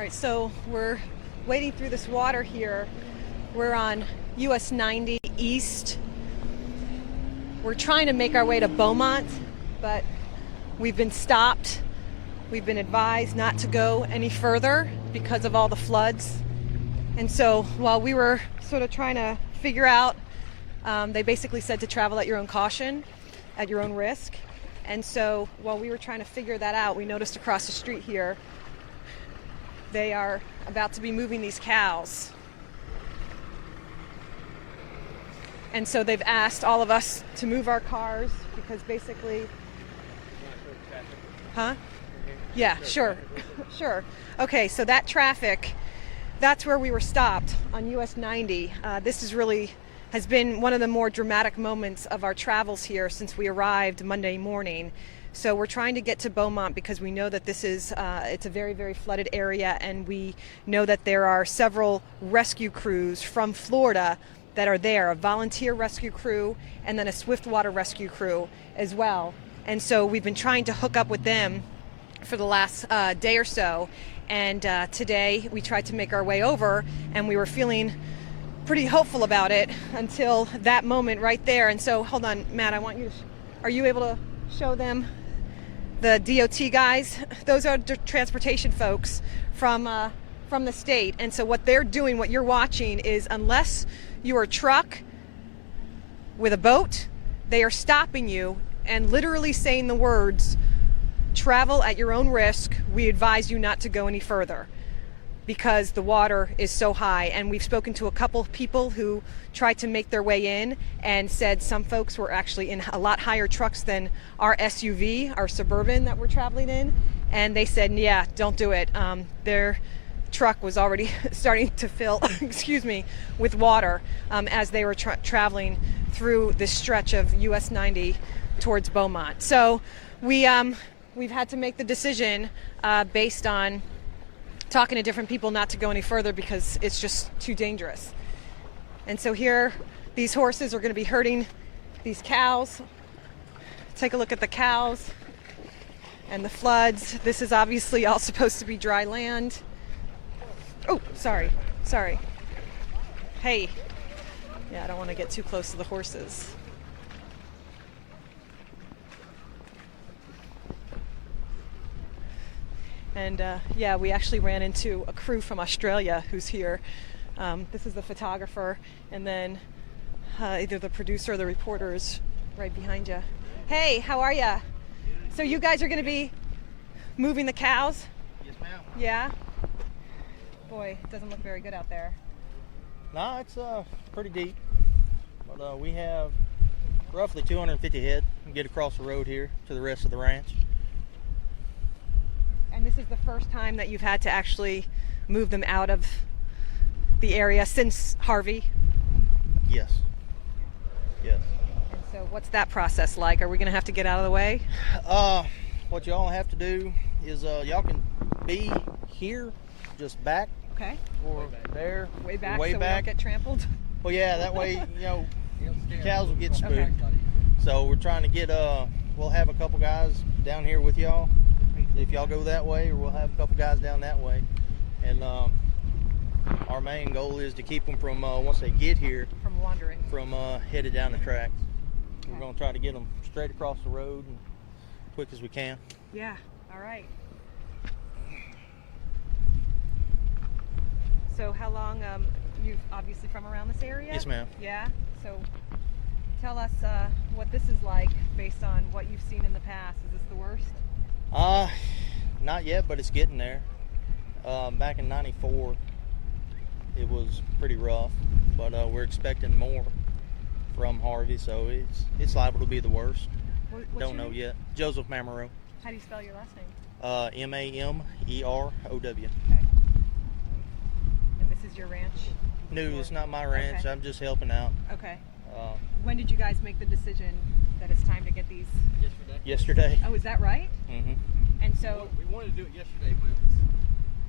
right, so we're wading through this water here. We're on US 90 East. We're trying to make our way to Beaumont, but we've been stopped. We've been advised not to go any further because of all the floods. And so while we were sort of trying to figure out, they basically said to travel at your own caution, at your own risk. And so while we were trying to figure that out, we noticed across the street here, they are about to be moving these cows. And so they've asked all of us to move our cars because basically... Huh? Yeah, sure. Sure. Okay, so that traffic, that's where we were stopped on US 90. This has been one of the more dramatic moments of our travels here since we arrived Monday morning. So we're trying to get to Beaumont because we know that this is it's a very, very flooded area, and we know that there are several rescue crews from Florida that are there, a volunteer rescue crew and then a swiftwater rescue crew as well. And so we've been trying to hook up with them for the last day or so, and today we tried to make our way over, and we were feeling pretty hopeful about it until that moment right there. And so hold on, Matt, I want you to are you able to show them the DOT guys? Those are the transportation folks from the state. And so what they're doing, what you're watching, is unless you are a truck with a boat, they are stopping you and literally saying the words, travel at your own risk. We advise you not to go any further because the water is so high. And we've spoken to a couple people who tried to make their way in and said some folks were actually in a lot higher trucks than our SUV, our Suburban that we're traveling in. And they said, yeah, don't do it. Their truck was already starting to fill, excuse me, with water as they were traveling through this stretch of US 90 towards Beaumont. So we've had to make the decision based on talking to different people not to go any further because it's just too dangerous. And so here, these horses are going to be herding these cows. Take a look at the cows and the floods. This is obviously all supposed to be dry land. Oh, sorry. Hey. Yeah, I don't want to get too close to the horses. And yeah, we actually ran into a crew from Australia who's here. This is the photographer, and then either the producer or the reporter is right behind you. Hey, how are ya? So you guys are going to be moving the cows? Yes, ma'am. Yeah? Boy, it doesn't look very good out there. No, it's pretty deep. But we have roughly 250 head and get across the road here to the rest of the ranch. And this is the first time that you've had to actually move them out of the area since Harvey? Yes. Yes. And so what's that process like? Are we going to have to get out of the way? What y'all have to do is y'all can be here, just back. Okay. Or there. Way back way so back. we don't get trampled? Well, yeah, that way, cows will get spooked. Okay. So we're trying to get, we'll have a couple guys down here with y'all if y'all go that way, or we'll have a couple guys down that way. And our main goal is to keep them from, once they get here, From wandering. from headed down the tracks. Okay. We're going to try to get them straight across the road and quick as we can. Yeah, all right. So how long, you've obviously from around this area? Yes, ma'am. Yeah, so tell us what this is like based on what you've seen in the past. Is this the worst? Not yet, but it's getting there. Back in '94, it was pretty rough, but we're expecting more from Harvey, so it's liable to be the worst. What's Don't your know name? yet. Joseph Mamero. How do you spell your last name? Mamerow. Okay. And this is your ranch? No, it's not my ranch. Okay. I'm just helping out. Okay. When did you guys make the decision that it's time to get these? Yesterday. Oh, is that right? Mm-hmm. And so We wanted to do it yesterday, but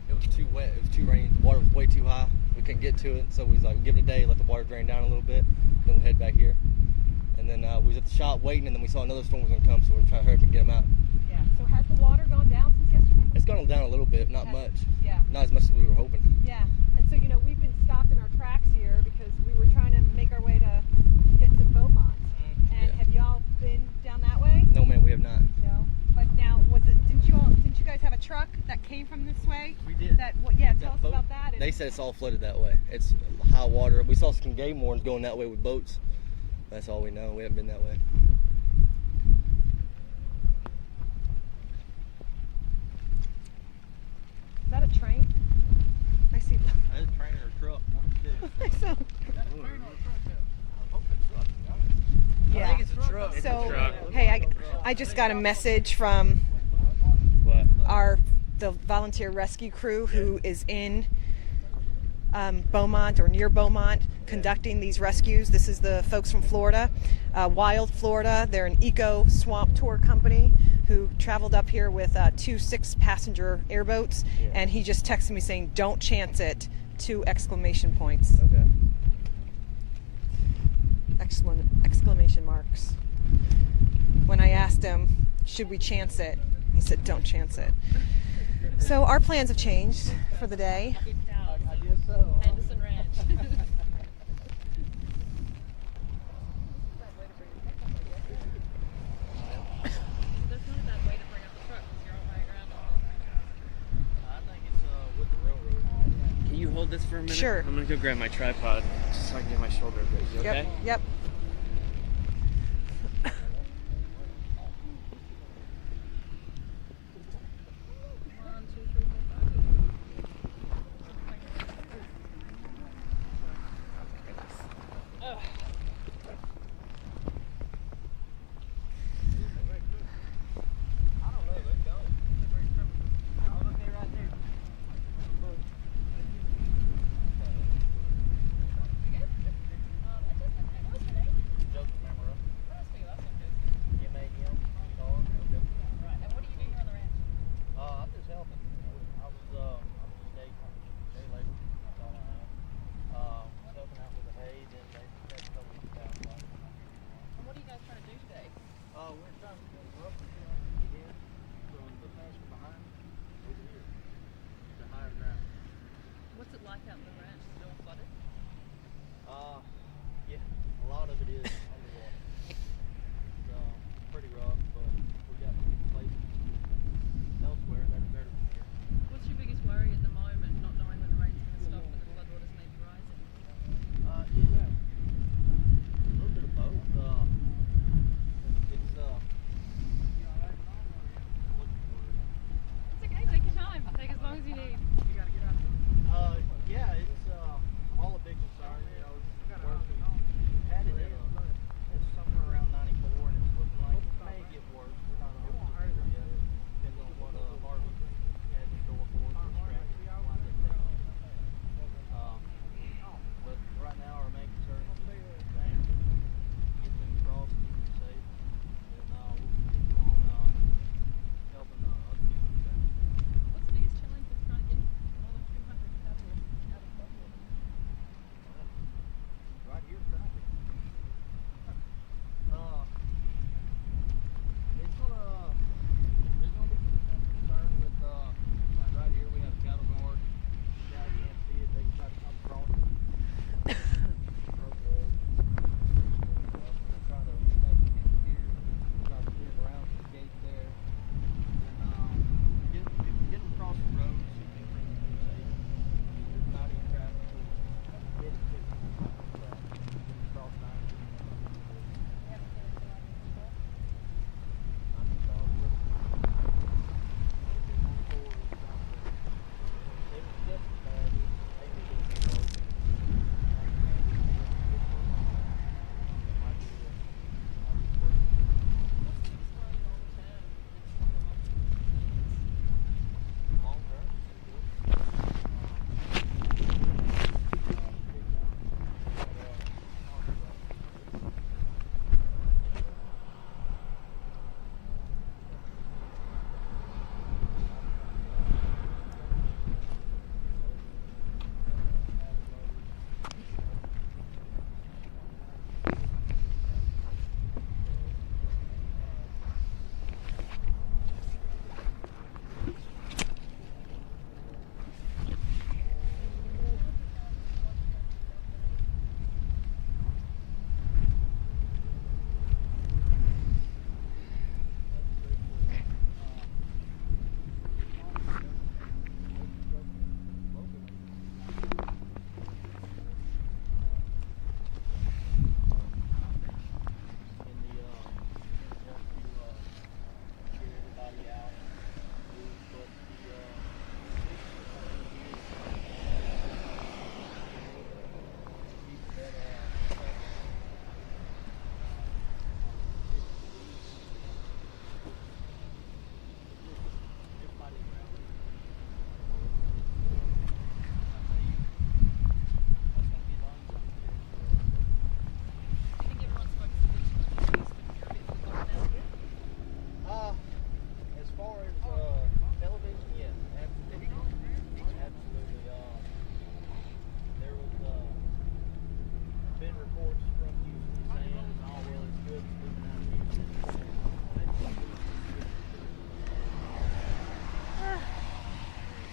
it was too wet. It was too rainy. The water was way too high. We couldn't get to it, so we was like, give it a day, let the water drain down a little bit, then we'll head back here. And then we was at the shop waiting, and then we saw another storm was gonna come, so we were trying to hurry up and get them out. yeah. So has the water gone down since yesterday? It's gone down a little bit, not Has- much. Yeah. not as much as we were hoping. Yeah, and so we've been stopped in our tracks here because we were trying to make our way to get to Beaumont. And Yeah. have y'all been down that way? No, man, we have not. No. But now, didn't you guys have a truck that came from this way? We did. Yeah, That tell us boat- about that. They said it's all flooded that way. It's high water. We saw some game wardens going that way with boats. That's all we know. We haven't been that way. Is that a train? I see. That's a train or a truck, one of the two. So, yeah. I think it's a truck. So, hey, I just got a message from What? the volunteer rescue crew who is in Beaumont or near Beaumont conducting these rescues. This is the folks from Florida, Wild Florida. They're an eco swamp tour company who traveled up here with 2 6-passenger airboats, and he just texted me saying, "Don't chance it!" 2 exclamation points. Okay. Exclamation marks. When I asked him, should we chance it, he said, "Don't chance it." So our plans have changed for the day. I guess so. Henderson Ranch. That's not a bad way to bring up the truck because you're on high ground. I think it's with the railroad. Can you hold this for a minute? Sure. I'm gonna go grab my tripod just so I can get my shoulder raised. You okay? Yep. One, two, three, four, five.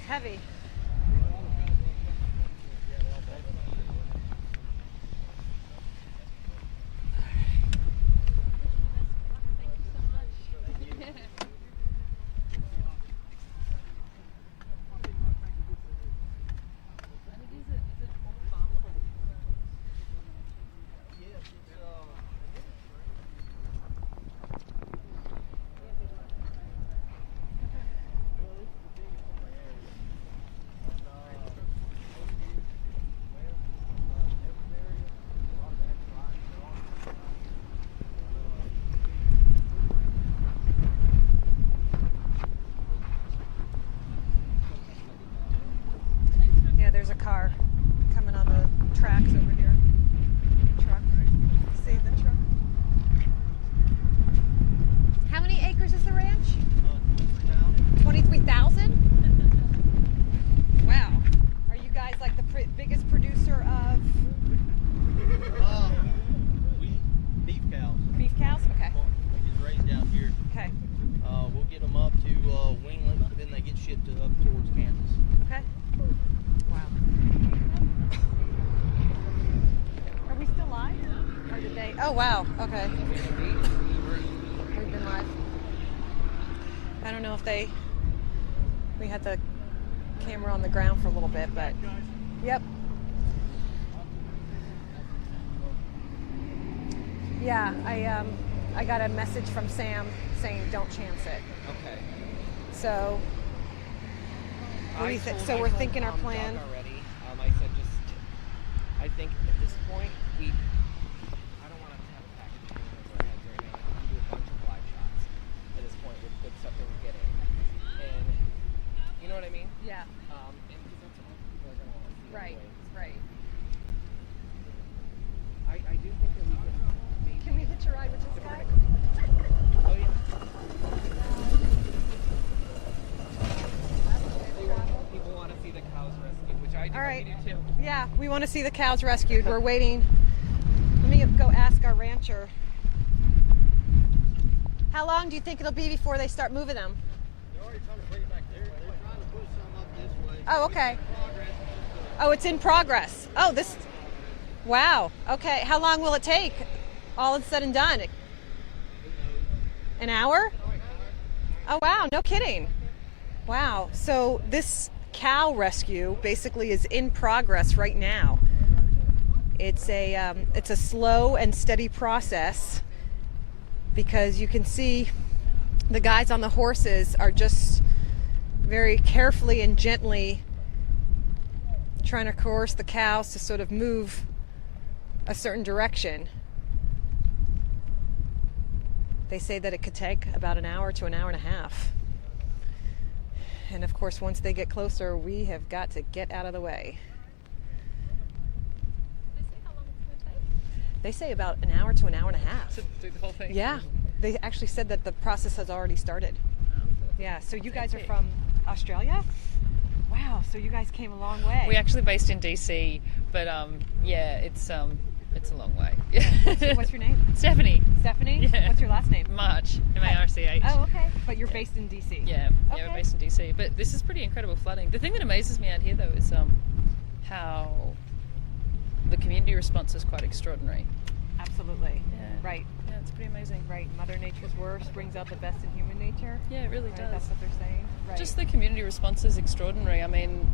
heavy. Yeah, there's a car coming on the tracks over here. Truck. See the truck. How many acres is the ranch? 23,000? Wow. Are you guys like the biggest producer of Beef cows. beef cows? Okay. It's raised down here. Okay. We'll get them up to Winglet, then they get shipped up towards Kansas. Okay. Wow. Are we still live? Or did they? Oh, wow. Okay. We've been live. I don't know if we had the camera on the ground for a little bit, but yep. Yeah, I got a message from Sam saying don't chance it. Okay. So what do you think? So we're thinking our plan. Doc already. I said I think at this point I don't want to have a package over our heads right now. I think we do a bunch of live shots at this point with the stuff that we're getting, and you know what I mean? Yeah. And because that's all people are going to want to see. Right. Anyways. Right. I do think that we can maybe. Can we hitch a ride with this guy? Oh yeah. People want to see the cows rescued, which I do. All right. We do too. Yeah, we want to see the cows rescued. We're waiting. Let me go ask our rancher. How long do you think it'll be before they start moving them? They're already trying to bring it back there. They're trying to push some up this way. Oh, okay. Oh, it's in progress. Oh, this. Wow. Okay. How long will it take? All said and done. An hour? Oh, wow. No kidding. Wow. So this cow rescue basically is in progress right now. It's a slow and steady process because you can see the guys on the horses are just very carefully and gently trying to coerce the cows to sort of move a certain direction. They say that it could take about an hour to an hour and a half. And of course, once they get closer, we have got to get out of the way. They say about an hour to an hour and a half. To do the whole thing. Yeah, they actually said that the process has already started. Yeah, so you guys are from Australia? Wow, so you guys came a long way. We actually based in DC, but yeah, it's a long way. What's your name? Stephanie. Stephanie? Yeah. What's your last name? March. M-A-R-C-H. Oh, okay. But you're based in DC. Yeah, Okay. we're based in DC. But this is pretty incredible flooding. The thing that amazes me out here, though, is how the community response is quite extraordinary. Absolutely. Yeah. Right. Yeah, it's pretty amazing. Right. Mother Nature's worst brings out the best in human nature. Yeah, it really Right? does. That's what they're saying. Right. Just the community response is extraordinary. I mean,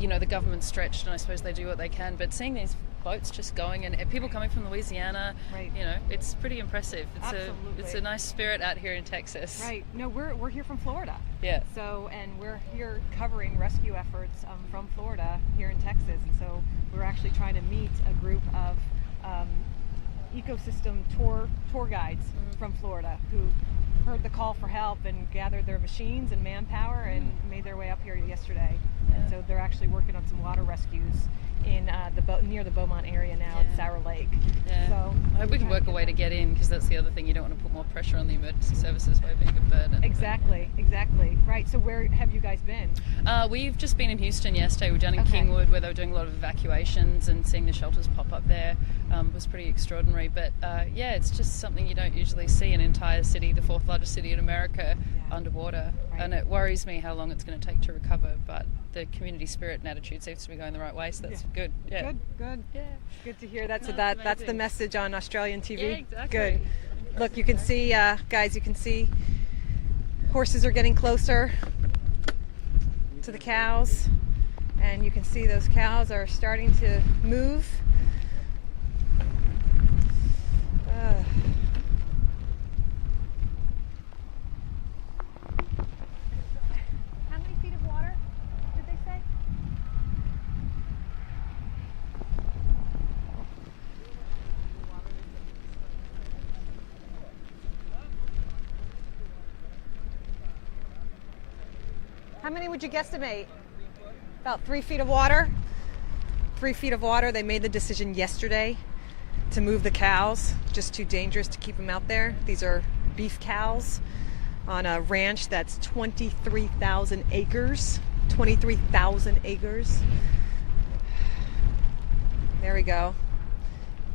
you know, the government's stretched, and I suppose they do what they can. But seeing these boats just going and people coming from Louisiana, Right. you know, it's pretty impressive. It's Absolutely. a nice spirit out here in Texas. Right. No, we're here from Florida. Yeah. So, and we're here covering rescue efforts from Florida here in Texas. And so we're actually trying to meet a group of ecosystem tour guides from Florida who heard the call for help and gathered their machines and manpower and made their way up here yesterday. And so they're actually working on some water rescues in near the Beaumont area now at Yeah. Sour Lake. Yeah. So I hope we can work a way to get in, because that's the other thing. You don't want to put more pressure on the emergency services by being a burden. Exactly. Right. So where have you guys been? We've just been in Houston yesterday. We're down in Okay. Kingwood, where they were doing a lot of evacuations, and seeing the shelters pop up there was pretty extraordinary. But yeah, it's just something you don't usually see, an entire city, the fourth largest city in America, underwater. Right. And it worries me how long it's going to take to recover. But the community spirit and attitude seems to be going the right way, so that's good. Yeah. Good. Yeah. Good to hear. That's No, that's it's the amazing. message on Australian TV. Yeah, exactly. Good. Look, you can see, guys. You can see horses are getting closer to the cows, and you can see those cows are starting to move. How many feet of water did they say? How many would you guesstimate? About 3 feet of water. 3 feet of water. They made the decision yesterday to move the cows. Just too dangerous to keep them out there. These are beef cows on a ranch that's 23,000 acres. 23,000 acres. There we go.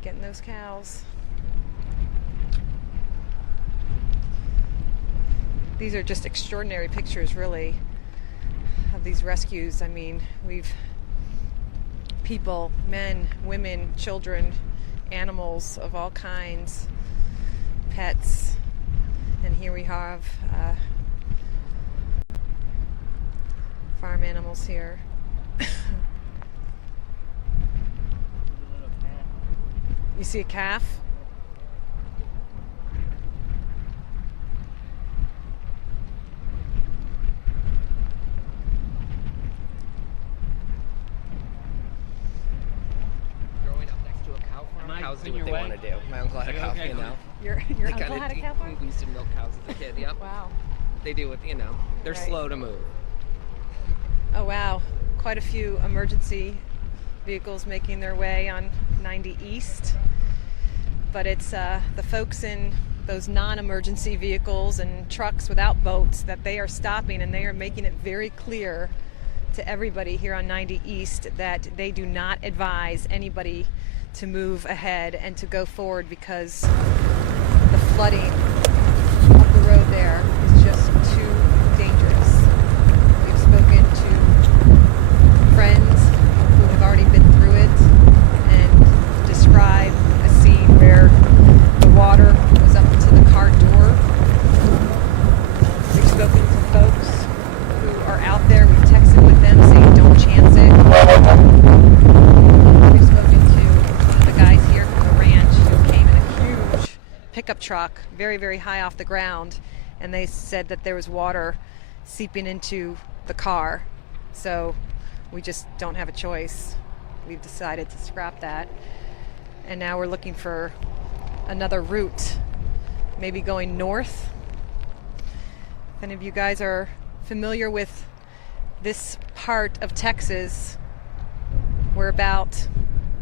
Getting those cows. These are just extraordinary pictures, really, of these rescues. I mean, we've people, men, women, children, animals of all kinds, pets, and here we have farm animals here. You see a calf? Growing up next to a cow farm, cows do what they want to do. My uncle had a cow, you know. Your They uncle kinda had a do- cow farm? We used to milk cows as a kid, yep. Wow. They do what, you know, they're Right. slow to move. Oh wow, quite a few emergency vehicles making their way on 90 East. But it's the folks in those non-emergency vehicles and trucks without boats that they are stopping, and they are making it very clear to everybody here on 90 East that they do not advise anybody to move ahead and to go forward, because the flooding up the road there is just too dangerous. We've spoken to friends who have already been through it and describe a scene where the water was up to the car door. We've spoken to folks who are out there. We've texted with them saying don't chance it. We've spoken to one of the guys here from the ranch who came in a huge pickup truck, very, very high off the ground, and they said that there was water seeping into the car. So we just don't have a choice. We've decided to scrap that. And now we're looking for another route, maybe going north. If any of you guys are familiar with this part of Texas, we're about,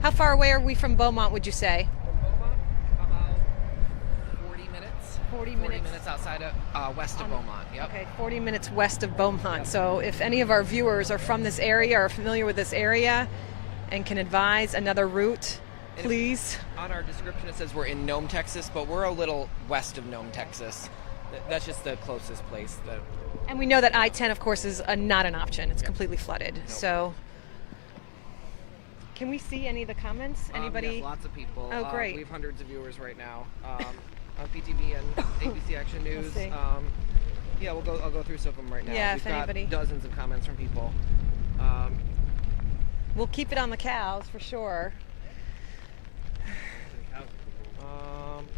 how far away are we from Beaumont, would you say? From Beaumont, about 40 minutes. 40 minutes outside of west of Beaumont, yep. Okay, 40 minutes west of Beaumont. So if any of our viewers are from this area or are familiar with this area and can advise another route, please. On our description it says we're in Nome, Texas, but we're a little west of Nome, Texas. That's just the closest place. And we know that I-10, of course, is not an option. It's completely flooded. Nope. So can we see any of the comments? Anybody? Yes, lots of people. Oh, great. We have hundreds of viewers right now on PTV and ABC Action News. see. Yeah, I'll go through some of them right now. Yeah, We've if anybody- got dozens of comments from people. We'll keep it on the cows for sure.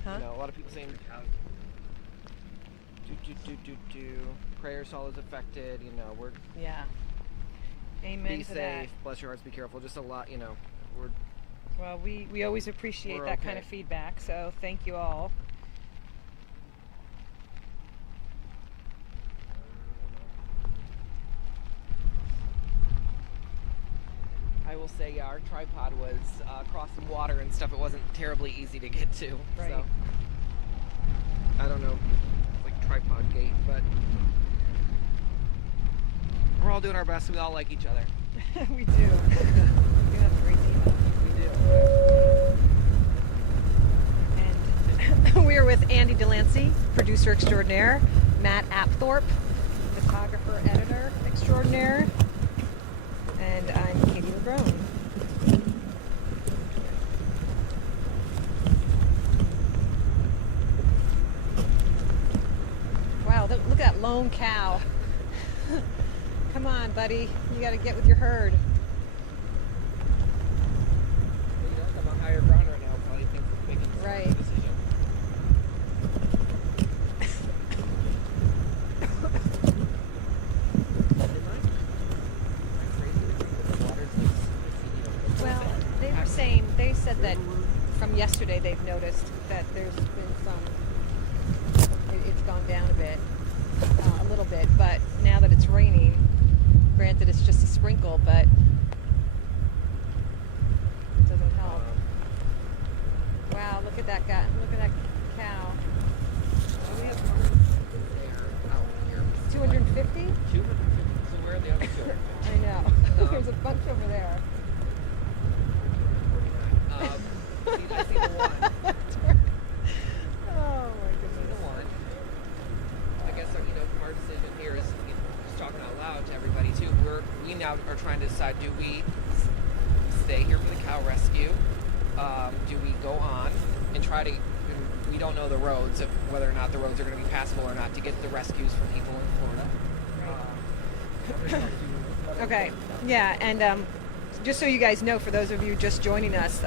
Huh? You know, a lot of people saying prayers to all those affected. You know, we're Yeah. Amen be to safe. that. Bless your hearts. Be careful. Just a lot. You know, we're Well, we always appreciate We're that kind okay. of feedback. So thank you all. I will say, yeah, our tripod was across some water and stuff. It wasn't terribly easy to get to. Right. So I don't know, it's like tripod gate, but we're all doing our best. We all like each other. We do. We have a great team. We do. And we are with Andy Delancey, producer extraordinaire, Matt Apthorpe, photographer editor extraordinaire, and I'm Katie LeBrone. Wow, look at that lone cow. Come on, buddy. You got to get with your herd. I'm on higher ground right now. Probably think we're making the Right. decision. Well, they said that from yesterday they've noticed that there's been it's gone down a little bit, but now that it's raining, granted it's just a sprinkle, but it doesn't help. Wow, look at that guy, look at that cow. We have there out here. 250? 250. So where are the other 250? I know. There's a bunch over there. 49. I see the one. Oh my goodness. The one. I guess our decision here is just talking out loud to everybody too. We now are trying to decide: do we stay here for the cow rescue? Do we go on and try to? We don't know the roads, of whether or not the roads are going to be passable or not, to get the rescues from people in Florida. Okay. Yeah, and just so you guys know, for those of you just joining us,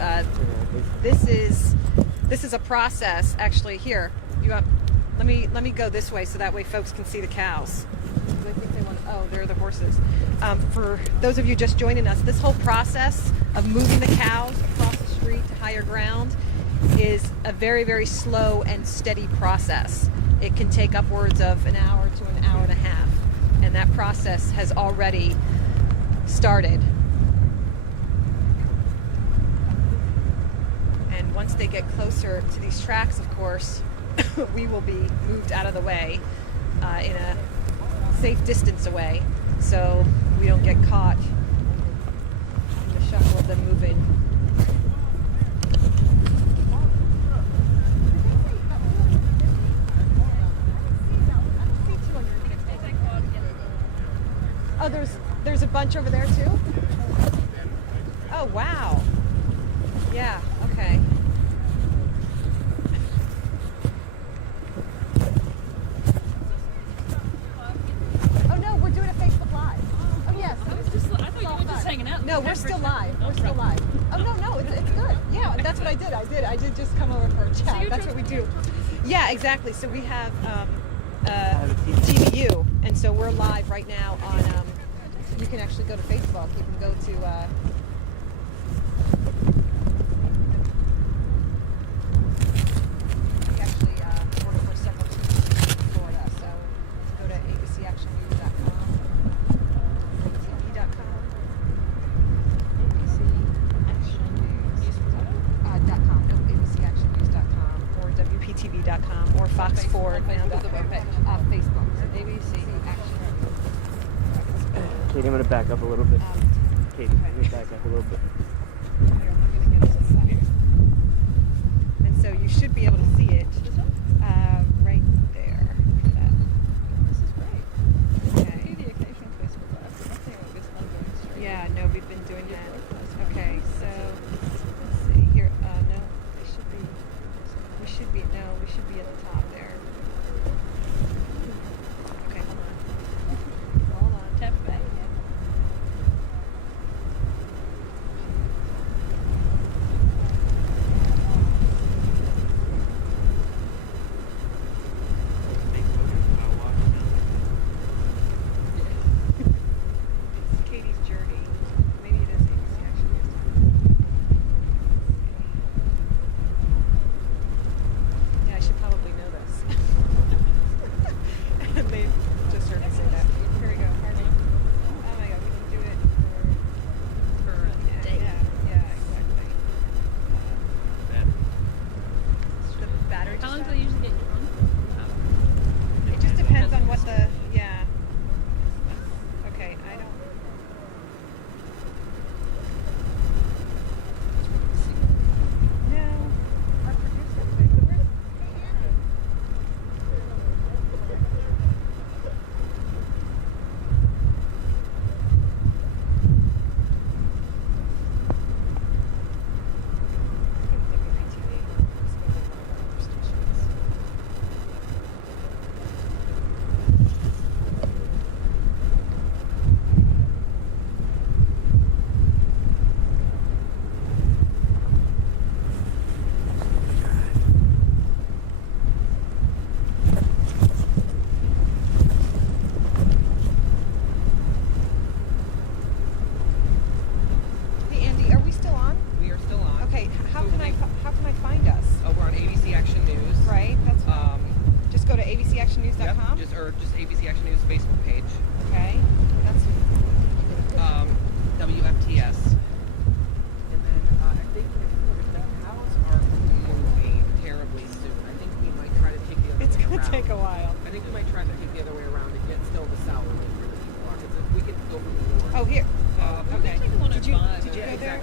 this is a process. Actually, here, let me go this way so that way folks can see the cows. I think they want. Oh, there are the horses. For those of you just joining us, this whole process of moving the cows across the street to higher ground is a very, very slow and steady process. It can take upwards of an hour to an hour and a half, and that process has already started. And once they get closer to these tracks, of course, we will be moved out of the way in a safe distance away, so we don't get caught in the shuffle of them moving. Oh, there's a bunch over there too? Oh, wow. Yeah, okay. Oh no, we're doing a Facebook Live. Oh yes. I thought you were just hanging out. No, we're still live. We're still live. Oh no, it's good. Yeah, that's what I did. I did just come over for a chat. That's what we do. Yeah, exactly. So we have TVU, and so we're live right now on. You can actually go to Facebook. You can go to. We actually work for several teams in Florida, so go to abcactionnews.com, abctv.com, abcactionnews.com, abcactionnews.com, or wptv.com, or Fox Forward now. Facebook, so ABC Action. Katie, I'm going to back up a little bit. Katie, I'm going to back up a little bit. And so you should be able to see it right there. This is great. Okay. Do the occasional Facebook Live, but nothing like this one going straight. Yeah, no, we've been doing that. Okay, so let's see here. No, we should be at the top there. Okay, hold on. Hold on. Tap back. It's Katie's journey. Maybe it is ABC Action News. Yeah, I should probably know this.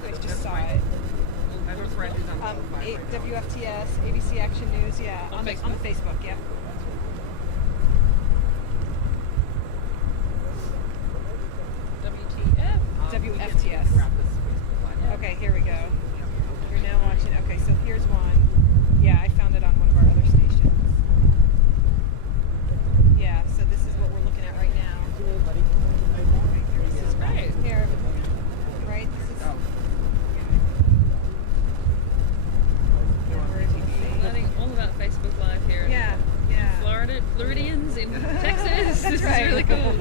I just saw it. I have a friend who's on WFTS, ABC Action News, yeah. On the Facebook? Facebook, yeah. WTF. WFTS. Okay, here we go. You're now watching. Okay, so here's one. Yeah, I found it on one of our other stations. Yeah, so this is what we're looking at right now. This is great. Here, right? This is. Learning all about Facebook Live here in Yeah, yeah. Floridians in Texas. This right. is really cool. Yeah.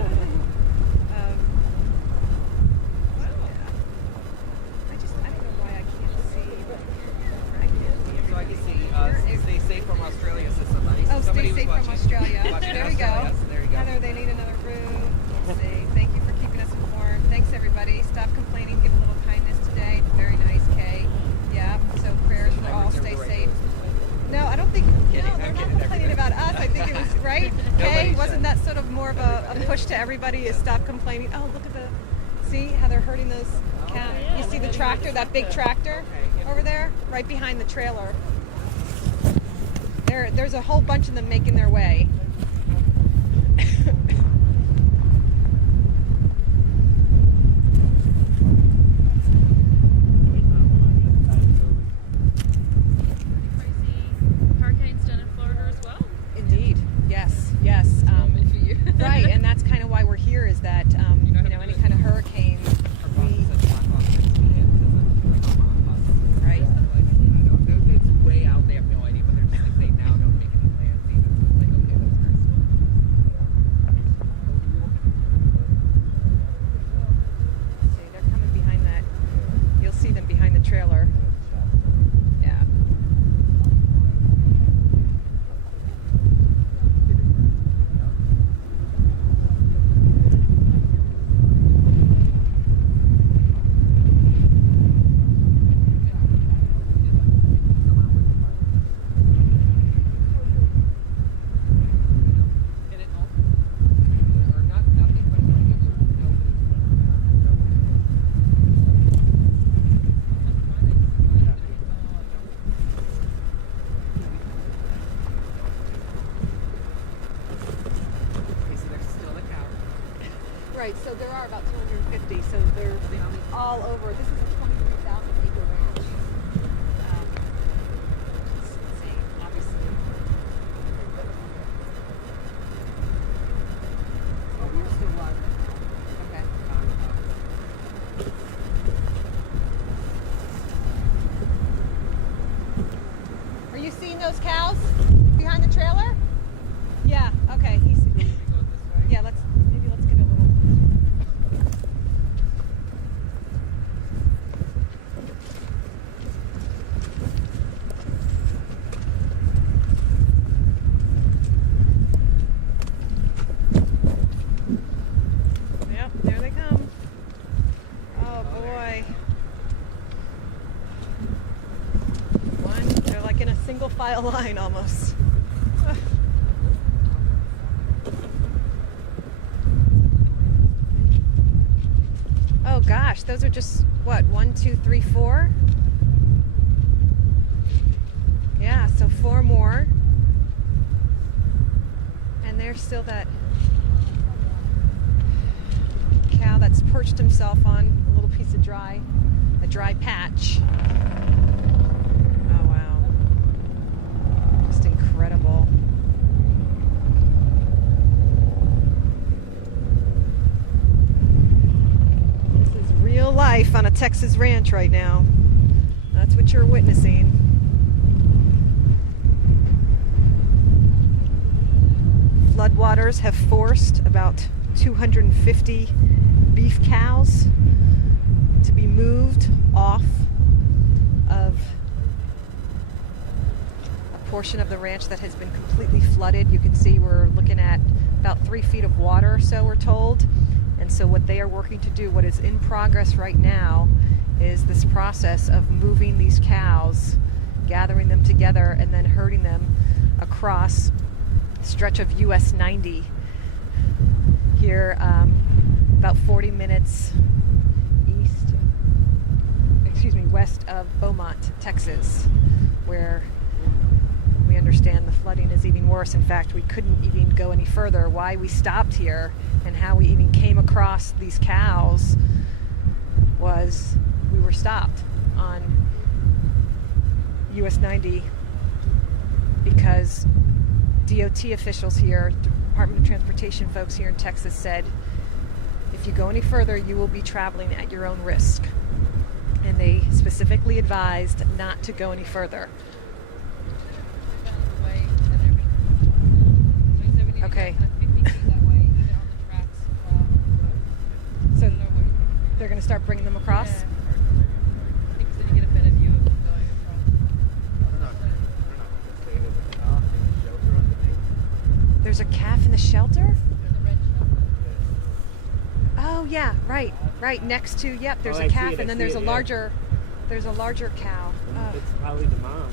I don't know why I can't see. So I can see Stay Safe from Australia says somebody. Oh, Somebody stay safe was from watching. Australia. Watching There we go. Australia, so there you go. Heather, they need another room. Let's see. Thank you for keeping us informed. Thanks, everybody. Stop complaining. Give a little kindness today. Very nice, Kay. Yeah. So prayers for all. Stay safe. No, I don't think. No, they're not complaining about us. I think it was right. Kay, wasn't that sort of more of a push to everybody? Is stop complaining. Oh, look at the. See how they're hurting those cows. yeah, You see the tractor, that big tractor over there, right behind the trailer. There's a whole bunch of them making their way. Crazy hurricanes down in Florida as well. Indeed. Yes. Yes. Moment for you. Right, and that's kind of why we're here. Is that you know any kind of hurricane, we right. It's way out. They have no idea, but they're just like saying now don't make any plans. Even like okay, that's very small. See, they're coming behind that. You'll see them behind the trailer. Yeah. And it all, or not nothing, but like it was okay, so there's still a cow. Right. So there are about 250. So they're all over. This is a 23,000 acre ranch. It's insane, obviously. Oh, we're still live. Okay. Are you seeing those cows behind the trailer? Yeah. Okay. He's. Yeah. Let's get a little. Yep. There they come. Oh boy. One. They're like in a single file line almost. Oh gosh, those are just what, 1, 2, 3, 4? Yeah, so 4 more. And there's still that cow that's perched himself on a little piece of dry patch. Oh wow. Just incredible. This is real life on a Texas ranch right now. That's what you're witnessing. Floodwaters have forced about 250 beef cows to be moved off of a portion of the ranch that has been completely flooded. You can see we're looking at about 3 feet of water or so, we're told. And so what they are working to do, what is in progress right now, is this process of moving these cows, gathering them together, and then herding them across a stretch of US 90 here, about 40 minutes east. west of Beaumont, Texas, where we understand the flooding is even worse. In fact, we couldn't even go any further. Why we stopped here and how we even came across these cows was we were stopped on US 90 because DOT officials here, Department of Transportation folks here in Texas, said if you go any further, you will be traveling at your own risk. And they specifically advised not to go any further. Okay. So they're going to start bringing them across? Yeah. Because then you get a better view of them going across. There's a calf in the shelter? Oh yeah, right. Next to, yep, there's Oh, a I see calf it, and I then see there's it, a yeah. larger cow. Oh. It's probably the mom.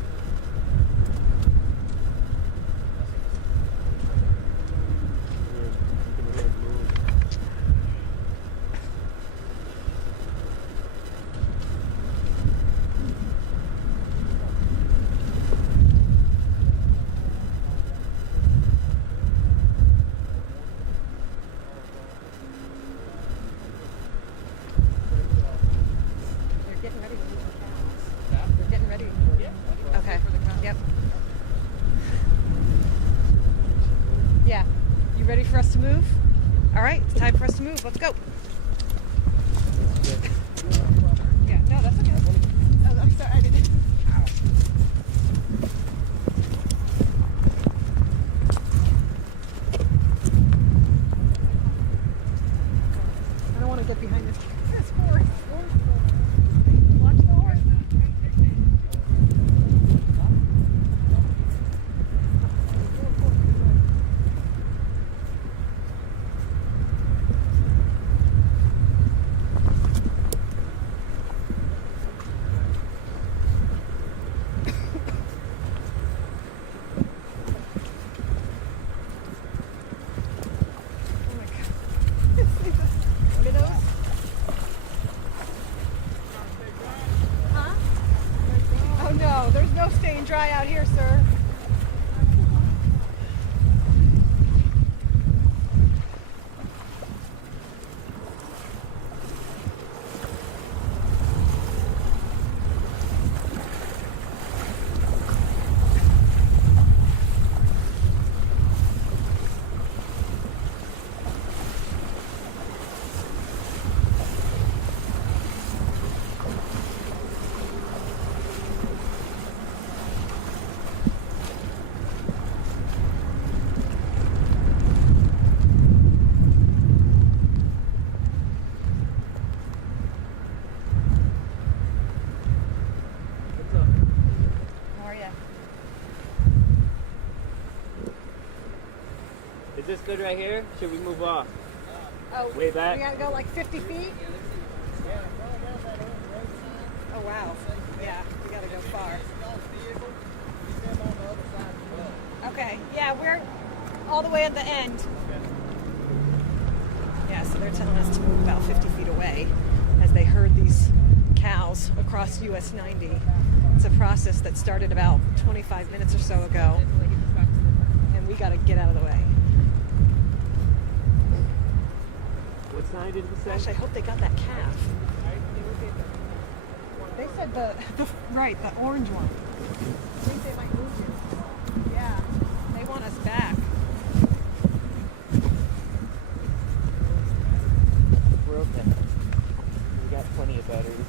They're getting ready to move the cows. They're getting ready. Okay. Yep. Yeah. You ready for us to move? All right, it's time for us to move. Let's go. Yeah, no, that's okay. Oh, I'm sorry, I didn't. I don't want to get behind this horse. Watch the horse. Oh my God. Widows? Huh? Oh no, there's no staying dry out here, sir. How are ya? Is this good right here? Should we move off? Oh, Way back? we gotta go like 50 feet? Oh wow. Yeah, we gotta go far. Okay, yeah, we're all the way at the end. Yeah, so they're telling us to move about 50 feet away as they herd these cows across US 90. It's a process that started about 25 minutes or so ago, and we gotta get out of the way. What sign did we Gosh, say? I hope they got that calf. They said the orange one. I think they might move you. Yeah, they want us back. We're okay. We got plenty of batteries.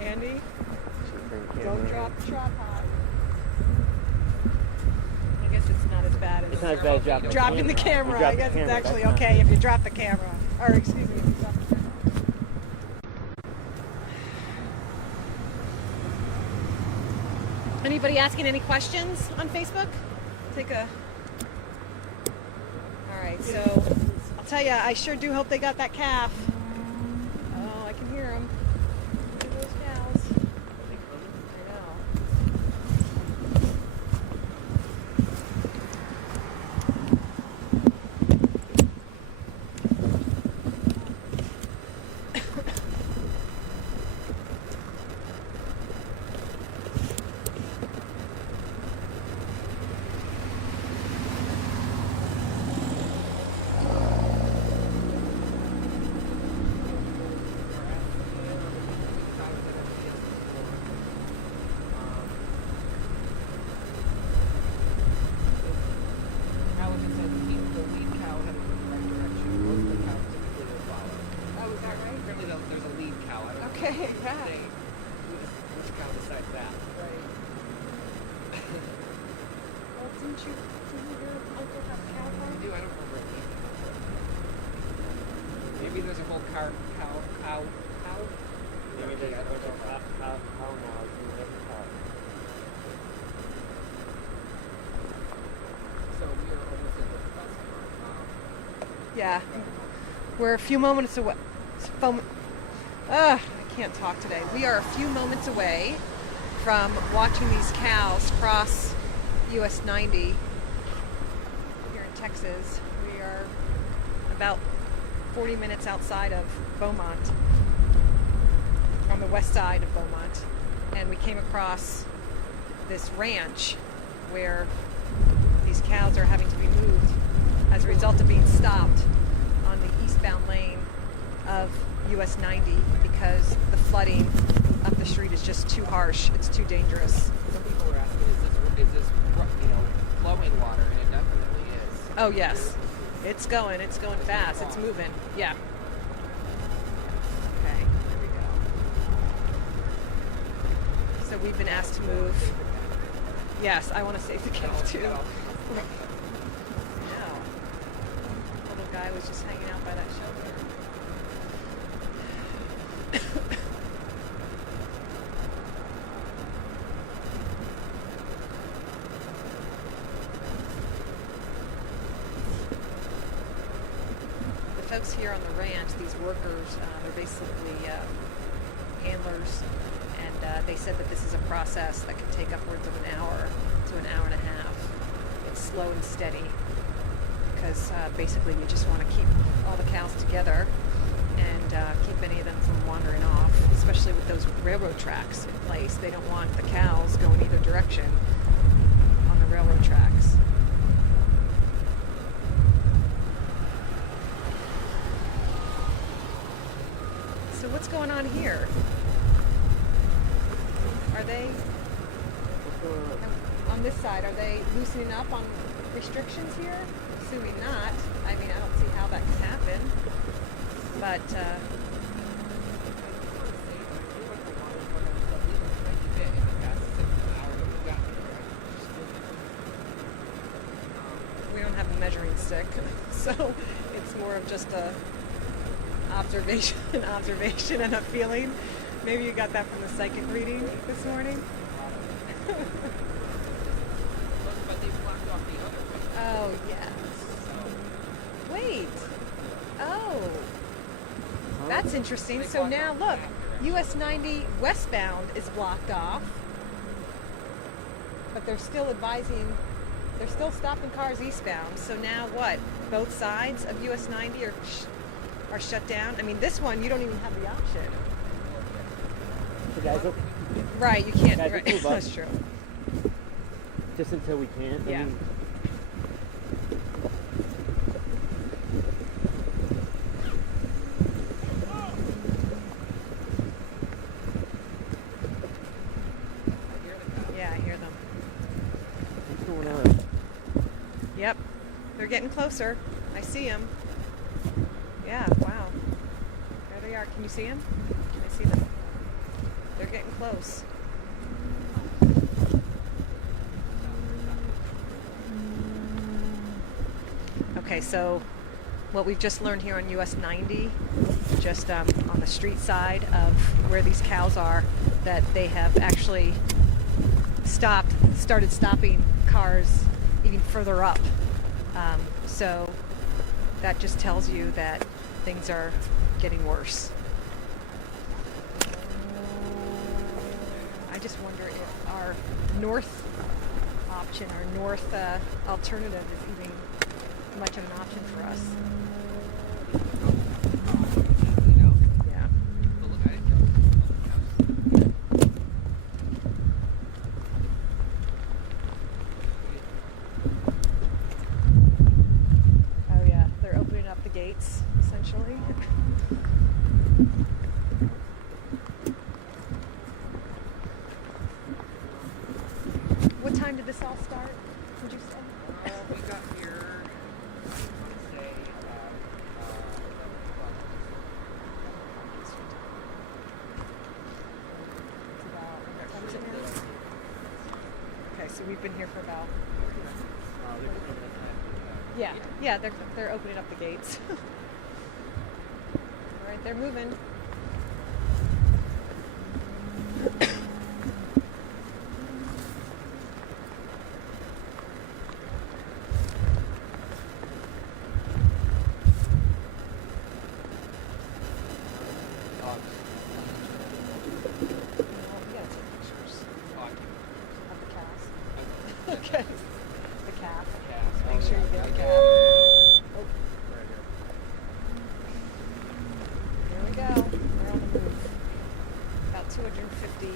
Andy, Bring don't camera. drop the tripod. I guess it's not as bad as It's not as bad as dropping dropping the You camera. drop I the guess camera, it's actually that's not okay good. if you drop the camera. Or excuse me, if you drop the camera. Anybody asking any questions on Facebook? Take a. All right, so I'll tell you, I sure do hope they got that calf. Oh, I can hear them. Look at those cows. I know. you your uncle have a cow farm? I don't remember it. Maybe there's a whole cow. Maybe there's a bunch of cow now. So we are almost at the bus. Yeah. We're a few moments away. I can't talk today. We are a few moments away from watching these cows cross US 90 here in Texas. We are about 40 minutes outside of Beaumont, on the west side of Beaumont, and we came across this ranch where these cows are having to be moved as a result of being stopped on the eastbound lane of US 90 because the flooding up the street is just too harsh. It's too dangerous. Some people were asking, is this flowing water? And it definitely is. Oh yes, it's going fast. It's moving. Yeah. Okay, there we go. So we've been asked to move. Yes, I want to save the cows too. No. Little guy was just hanging out by that shelter. The folks here on the ranch, these workers, they're basically handlers, and they said that this is a process that can take upwards of an hour to an hour and a half. It's slow and steady because basically you just want to keep all the cows together and keep any of them from wandering off, especially with those railroad tracks in place. They don't want the cows going either direction on the railroad tracks. So what's going on here? Are they, on this side, are they loosening up on restrictions here? Assuming not. I mean, I don't see how that can happen. But, we don't have a measuring stick, so it's more of just a observation and a feeling. Maybe you got that from the psychic reading this morning. But they blocked off the other way. Oh, yes. Wait. Oh. That's interesting. So now look, US 90 westbound is blocked off. But they're still advising, they're still stopping cars eastbound. So now what? Both sides of US 90 are shut down? I mean, this one, you don't even have the option. So guys, look, Right, you can't. Guys, Right. it's cool, That's true. just until we can't. Yeah. I mean, Yeah, I hear them. what's going on? Yep. They're getting closer. I see them. Yeah, wow. There they are. Can you see them? I see them. They're getting close. Okay, so what we've just learned here on US 90, just on the street side of where these cows are, that they have actually started stopping cars even further up. So that just tells you that things are getting worse. I just wonder if our north option, our north alternative is even much of an option for us. You know? Yeah. But look, I didn't know. Oh yeah, they're opening up the gates essentially. What time did this all start? Would you say? We got here Wednesday about 11 o'clock. Okay, so we've been here for about Yeah, yeah, they're opening up the gates. All right, they're moving. We gotta take pictures of the cows. Okay. The calf. Make sure you get the calf. Oh. Here we go. They're on the move. About 250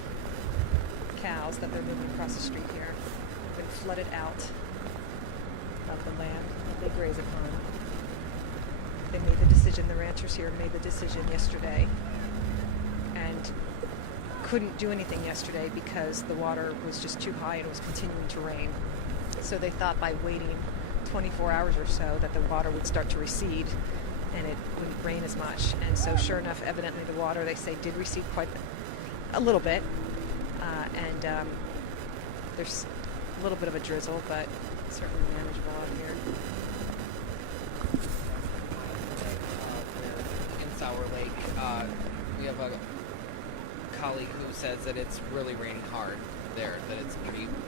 cows that they're moving across the street here. Have been flooded out of the land that they graze upon. They made the decision, the ranchers here made the decision yesterday and couldn't do anything yesterday because the water was just too high and it was continuing to rain. So they thought by waiting 24 hours or so that the water would start to recede and it wouldn't rain as much. And so sure enough, evidently the water, they say, did recede quite a little bit. There's a little bit of a drizzle, but certainly manageable out here. In Sour Lake, we have a colleague who says that it's really raining hard there, that it's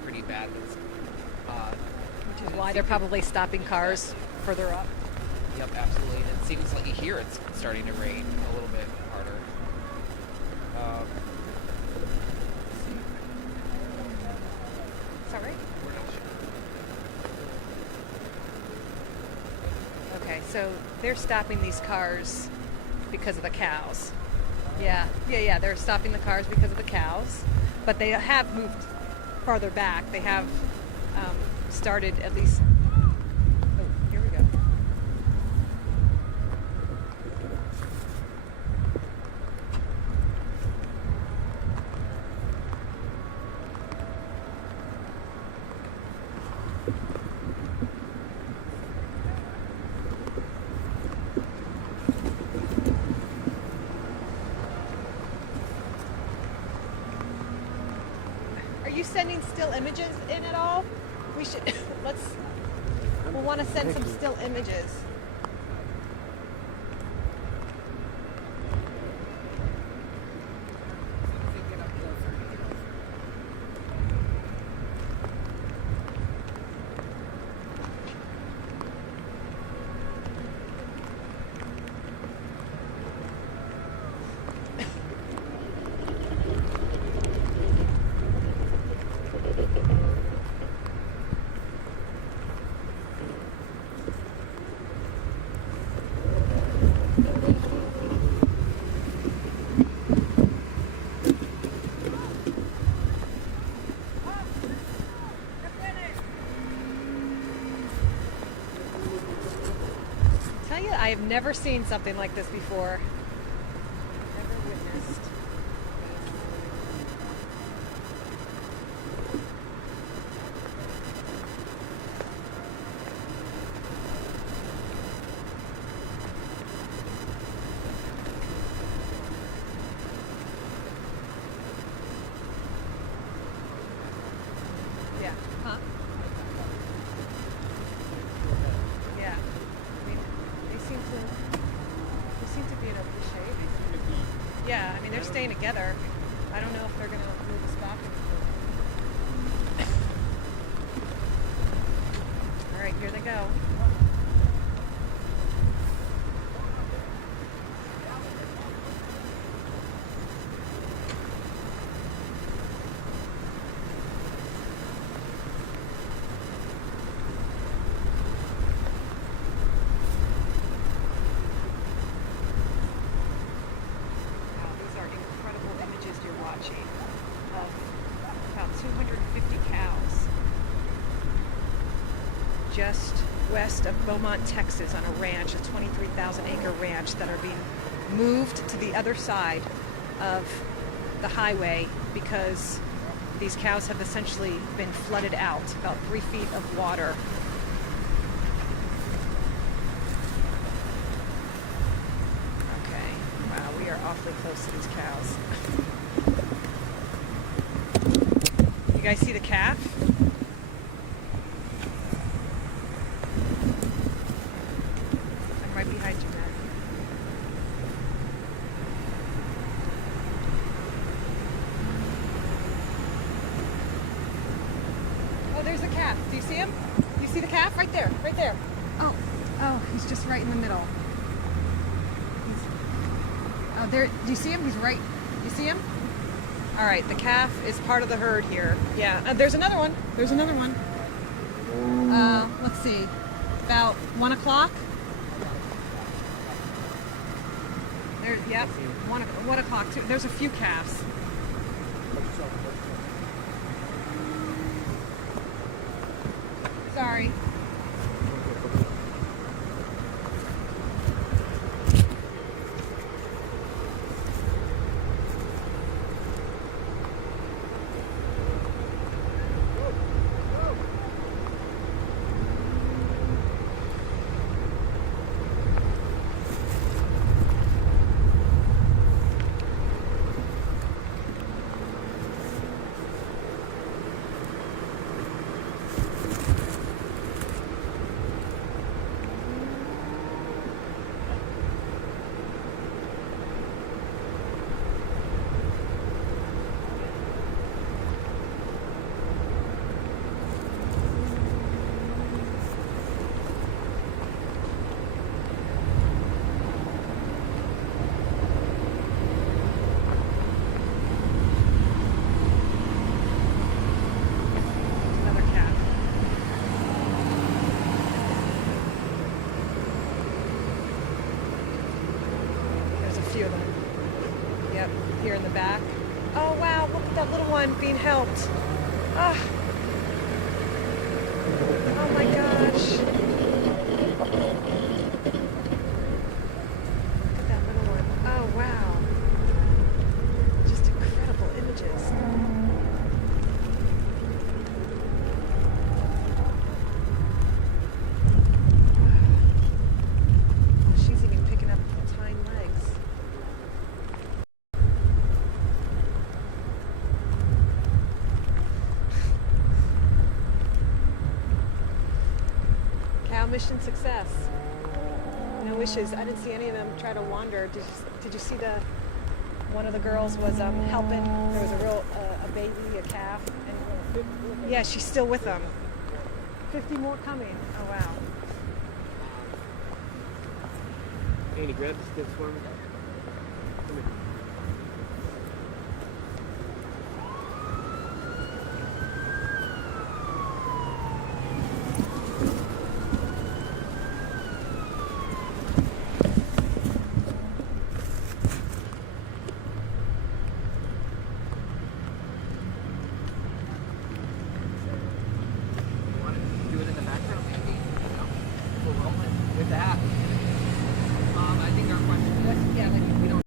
pretty bad. Which is why they're probably stopping cars further up. Yep, absolutely. And it seems like here it's starting to rain a little bit harder. Is that right? We're not sure. Okay, so they're stopping these cars because of the cows. Yeah, they're stopping the cars because of the cows, but they have moved farther back. They have started at least. Oh, here we go. Are you sending still images in at all? We should, we'll want to send some still images. Tell you, I have never seen something like this before. Never witnessed. Yeah. Huh? Yeah. I mean, they seem to be in okay shape. Yeah, I mean they're staying together. I don't know if they're gonna move us back. All right, here they go. Wow, these are incredible images you're watching of about 250 cows just west of Beaumont, Texas, on a ranch, a 23,000 acre ranch that are being moved to the other side of the highway because these cows have essentially been flooded out, about 3 feet of water. Okay, wow, we are awfully close to these cows. You guys see the calf? Here's the calf. Do you see him? Do you see the calf? Right there. Right there. Oh, he's just right in the middle. Oh, there. Do you see him? He's right. You see him? All right. The calf is part of the herd here. Yeah. There's another one. There's another one. Let's see. About 1 o'clock. There. Yep. 1 o'clock too. There's a few calves. Sorry. Another calf. There's a few of them. Yep, here in the back. Oh wow, look at that little one being helped. Ah. Oh my gosh. Look at that little one. Oh wow. Just incredible images. Oh, she's even picking up hind legs. Cow mission success. No issues. I didn't see any of them try to wander. Did you see one of the girls was helping? There was a baby, a calf, and yeah, she's still with them. 50 more coming. Oh wow. Andy, grab the sticks for me. Come here. Want to do it in the background, maybe? We're rolling with that.